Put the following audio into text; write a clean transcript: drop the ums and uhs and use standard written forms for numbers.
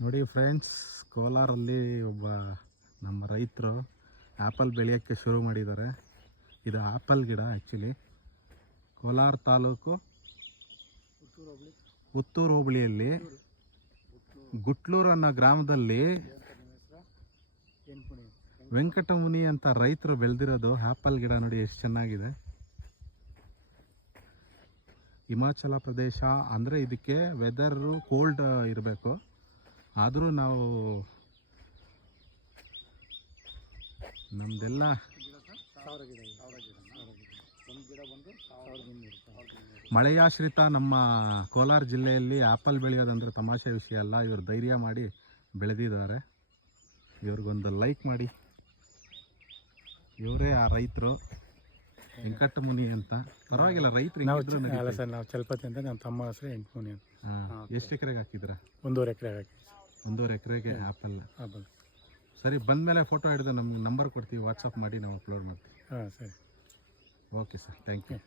ನೋಡಿ ಫ್ರೆಂಡ್ಸ್, ಕೋಲಾರಲ್ಲಿ ಒಬ್ಬ ನಮ್ಮ ರೈತರು ಆ್ಯಪಲ್ ಬೆಳೆಯೋಕ್ಕೆ ಶುರು ಮಾಡಿದ್ದಾರೆ. ಇದು ಆ್ಯಪಲ್ ಗಿಡ. ಆ್ಯಕ್ಚುಲಿ ಕೋಲಾರ ತಾಲೂಕು ಪುತ್ತೂರು ಹೋಬಳಿಯಲ್ಲಿ ಗುಟ್ಲೂರು ಅನ್ನೋ ಗ್ರಾಮದಲ್ಲಿ ವೆಂಕಟಮುನಿ ಅಂತ ರೈತರು ಬೆಳೆದಿರೋದು ಆ್ಯಪಲ್ ಗಿಡ. ನೋಡಿ ಎಷ್ಟು ಚೆನ್ನಾಗಿದೆ. ಹಿಮಾಚಲ ಪ್ರದೇಶ ಅಂದರೆ ಇದಕ್ಕೆ ವೆದರು ಕೋಲ್ಡ್ ಇರಬೇಕು. ಆದರೂ ನಾವು ನಮ್ಮದೆಲ್ಲ ಮಳೆಯಾಶ್ರಿತ ನಮ್ಮ ಕೋಲಾರ ಜಿಲ್ಲೆಯಲ್ಲಿ ಆ್ಯಪಲ್ ಬೆಳೆಯೋದಂದ್ರೆ ತಮಾಷೆ ವಿಷಯ ಅಲ್ಲ. ಇವರು ಧೈರ್ಯ ಮಾಡಿ ಬೆಳೆದಿದ್ದಾರೆ. ಇವ್ರಿಗೊಂದು ಲೈಕ್ ಮಾಡಿ. ಇವರೇ ಆ ರೈತರು, ವೆಂಕಟಮುನಿ ಅಂತ. ಪರವಾಗಿಲ್ಲ, ರೈತರು ಅಲ್ಲ ಸರ್, ನಾವು ಚಲಪತಿ ಅಂತ. ನಮ್ಮ ತಮ್ಮ ಹೆಸರು ವೆಂಕಟಮುನಿ ಅಂತ. ಎಷ್ಟು ಎಕರೆಗೆ ಹಾಕಿದ್ರ? 1.5 ಎಕರೆ ಹಾಕಿ. 1.5 ಎಕರೆಗೆ ಆ್ಯಪಲ್. ಸರಿ, ಬಂದಮೇಲೆ ಫೋಟೋ ಹಿಡಿದು ನಮ್ಗೆ ನಂಬರ್ ಕೊಡ್ತೀವಿ, ವಾಟ್ಸಪ್ ಮಾಡಿ ನಾವು ಅಪ್ಲೋಡ್ ಮಾಡ್ತೀವಿ. ಸರಿ. Okay sir, thank you.